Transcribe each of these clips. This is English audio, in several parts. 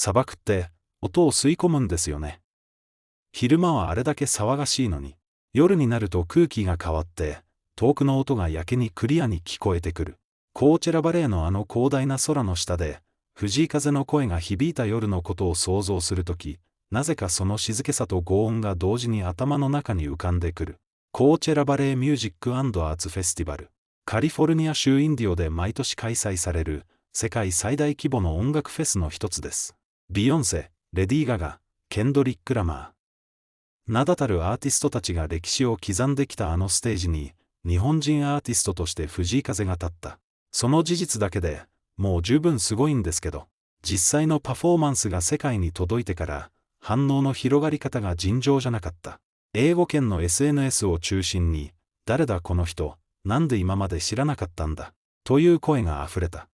砂漠って音を吸い込むんですよね。昼間はあれだけ騒がしいのに、夜になると空気が変わって、遠くの音がやけにクリアに聞こえてくる。コーチェラバレーのあの広大な空の下で、藤井風の声が響いた夜のことを想像するとき、なぜかその静けさと轟音が同時に頭の中に浮かんでくる。コーチェラバレーミュージック&アーツフェスティバル。カリフォルニア州インディオで毎年開催される、世界最大規模の音楽フェスの一つです。ビヨンセ、レディー・ガガ、ケンドリック・ラマー。名だたるアーティストたちが歴史を刻んできたあのステージに、日本人アーティストとして藤井風が立った。その事実だけでもう十分すごいんですけど、実際のパフォーマンスが世界に届いてから、反応の広がり方が尋常じゃなかった。英語圏の SNS を中心に、誰だこの人、なんで今まで知らなかったんだ、という声が溢れた。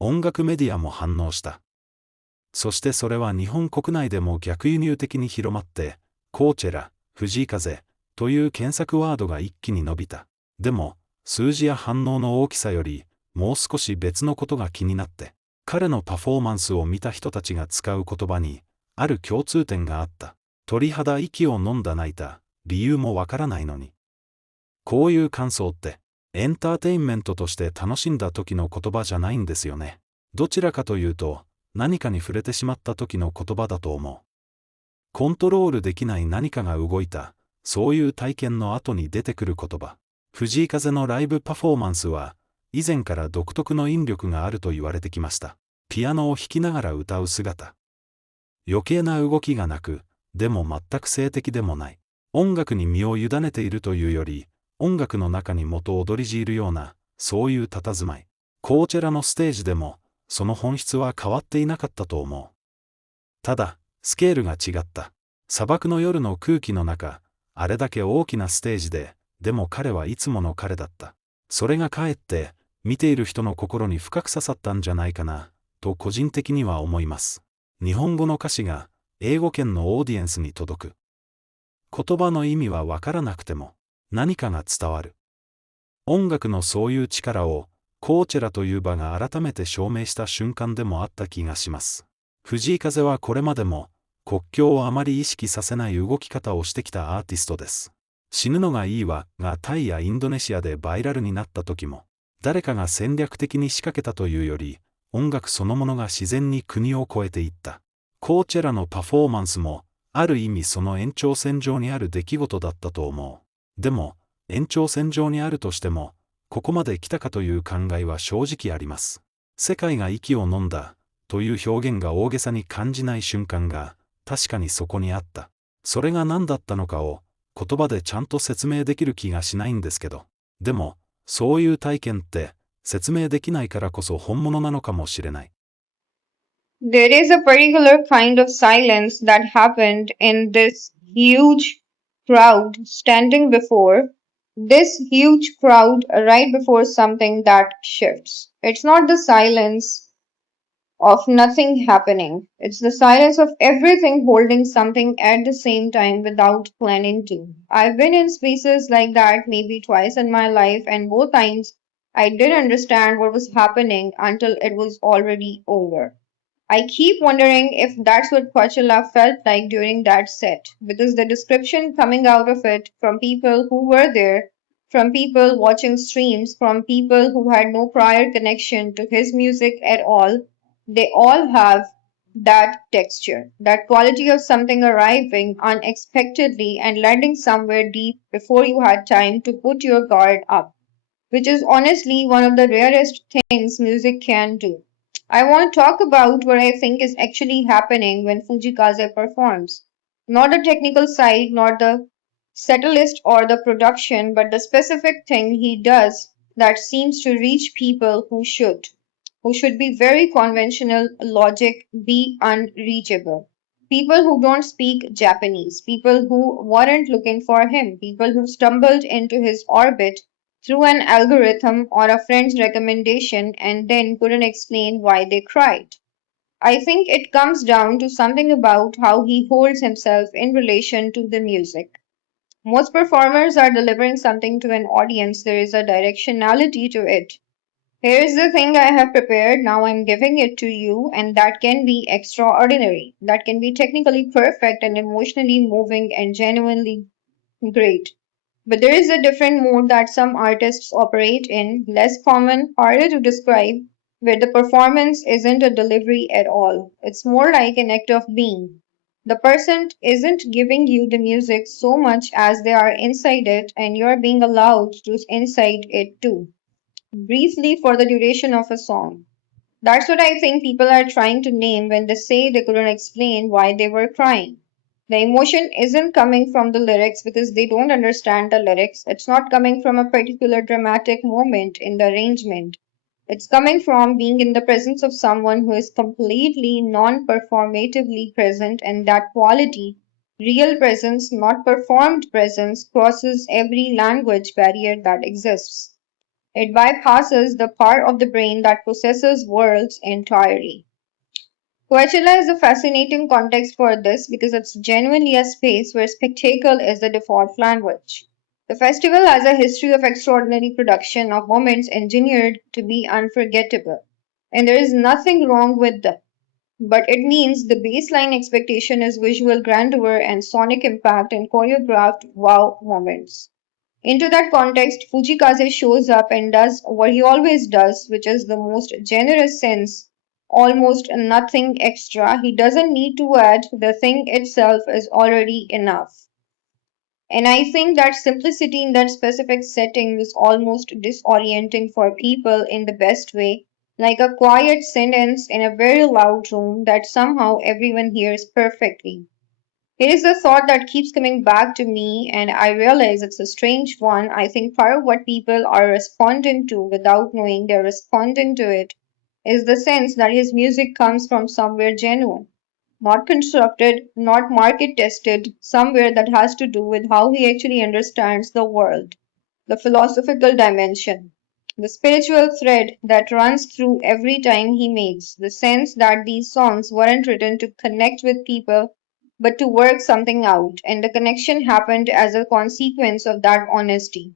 音楽メディアも反応した。そしてそれは日本国内でも逆輸入的に広まって、コーチェラ、藤井風という検索ワードが一気に伸びた。でも、数字や反応の大きさより、もう少し別のことが気になって、彼のパフォーマンスを見た人たちが使う言葉に、ある共通点があった。鳥肌息を飲んだ泣いた、理由もわからないのに。こういう感想って、エンターテインメントとして楽しんだ時の言葉じゃないんですよね。どちらかというと、何かに触れてしまった時の言葉だと思う。コントロールできない何かが動いた、そういう体験の後に出てくる言葉。藤井風のライブパフォーマンスは、以前から独特の引力があると言われてきました。ピアノを弾きながら歌う姿。余計な動きがなく、でも全く静的でもない。音楽に身を委ねているというより、音楽の中に元踊りじいるような、そういう佇まい。コーチェラのステージでも、その本質は変わっていなかったと思う。ただ、スケールが違った。砂漠の夜の空気の中、あれだけ大きなステージで、でも彼はいつもの彼だった。それがかえって、見ている人の心に深く刺さったんじゃないかな、と個人的には思います。日本語の歌詞が、英語圏のオーディエンスに届く。言葉の意味はわからなくても、何かが伝わる。音楽のそういう力を、コーチェラという場が改めて証明した瞬間でもあった気がします。藤井風はこれまでも、国境をあまり意識させない動き方をしてきたアーティストです。死ぬのがいいわがタイやインドネシアでバイラルになった時も、誰かが戦略的に仕掛けたというより、音楽そのものが自然に国を越えていった。コーチェラのパフォーマンスも、ある意味その延長線上にある出来事だったと思う。でも、延長線上にあるとしても、ここまで来たかという考えは正直あります。世界が息を飲んだ、という表現が大げさに感じない瞬間が、確かにそこにあった。それが何だったのかを、言葉でちゃんと説明できる気がしないんですけど。でも、そういう体験って、説明できないからこそ本物なのかもしれない。There is a particular kind of silence that happened in this huge crowd standing before this huge crowd right before something that shifts. It's not the silence of nothing happening. It's the silence of everything holding something at the same time without planning to. I've been in spaces like that maybe twice in my life, and both times I didn't understand what was happening until it was already over. I keep wondering if that's what Coachella felt like during that set, because the description coming out of it from people who were there, from people watching streams, from people who had no prior connection to his music at all, they all have that texture, that quality of something arriving unexpectedly and landing somewhere deep before you had time to put your guard up, which is honestly one of the rarest things music can do. I want to talk about what I think is actually happening when Fujikaze performs. Not the technical side, not the settlist or the production, but the specific thing he does that seems to reach people who should be very conventional logic be unreachable. People who don't speak Japanese, people who weren't looking for him, people who stumbled into his orbit through an algorithm or a friend's recommendation and then couldn't explain why they cried. I think it comes down to something about how he holds himself in relation to the music. Most performers are delivering something to an audience, there is a directionality to it. Here's the thing I have prepared. Now I'm giving it to you, and that can be extraordinary. That can be technically perfect and emotionally moving and genuinely great. But there is a different mode that some artists operate in, less common, harder to describe, where the performance isn't a delivery at all. It's more like an act of being. The person isn't giving you the music so much as they are inside it, and you're being allowed to inside it too, briefly for the duration of a song. That's what I think people are trying to name when they say they couldn't explain why they were crying. The emotion isn't coming from the lyrics because they don't understand the lyrics. It's not coming from a particular dramatic moment in the arrangement. It's coming from being in the presence of someone who is completely non performatively present, and that quality, real presence, not performed presence, crosses every language barrier that exists. It bypasses the part of the brain that processes words entirely. Coachella is a fascinating context for this because it's genuinely a space where spectacle is the default language. The festival has a history of extraordinary production of moments engineered to be unforgettable, and there is nothing wrong with them. But it means the baseline expectation is visual grandeur and sonic impact and choreographed wow moments. Into that context, Fujikaze shows up and does what he always does, which is the most generous sense, almost nothing extra. He doesn't need to add, the thing itself is already enough. And I think that simplicity in that specific setting was almost disorienting for people in the best way, like a quiet sentence in a very loud room that somehow everyone hears perfectly. It is the thought that keeps coming back to me, and I realize it's a strange one. I think part of what people are responding to without knowing they're responding to it is the sense that his music comes from somewhere genuine, not constructed, not market tested, somewhere that has to do with how he actually understands the world, the philosophical dimension, the spiritual thread that runs through every time he makes, the sense that these songs weren't written to connect with people but to work something out, and the connection happened as a consequence of that honesty.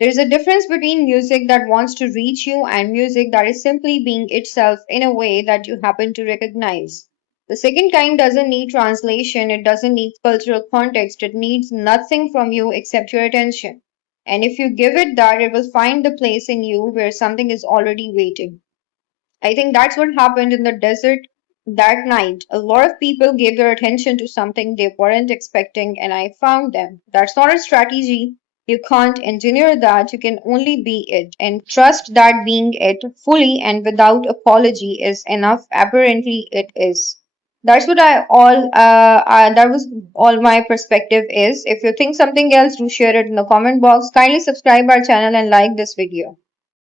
There is a difference between music that wants to reach you and music that is simply being itself in a way that you happen to recognize. The second kind doesn't need translation, it doesn't need cultural context, it needs nothing from you except your attention. And if you give it that, it will find the place in you where something is already waiting. I think that's what happened in the desert that night. A lot of people gave their attention to something they weren't expecting, and I found them. That's not a strategy. You can't engineer that. You can only be it and trust that being it fully and without apology is enough. Apparently, it is. That's what that was all my perspective is. If you think something else, do share it in the comment box. Kindly subscribe our channel and like this video.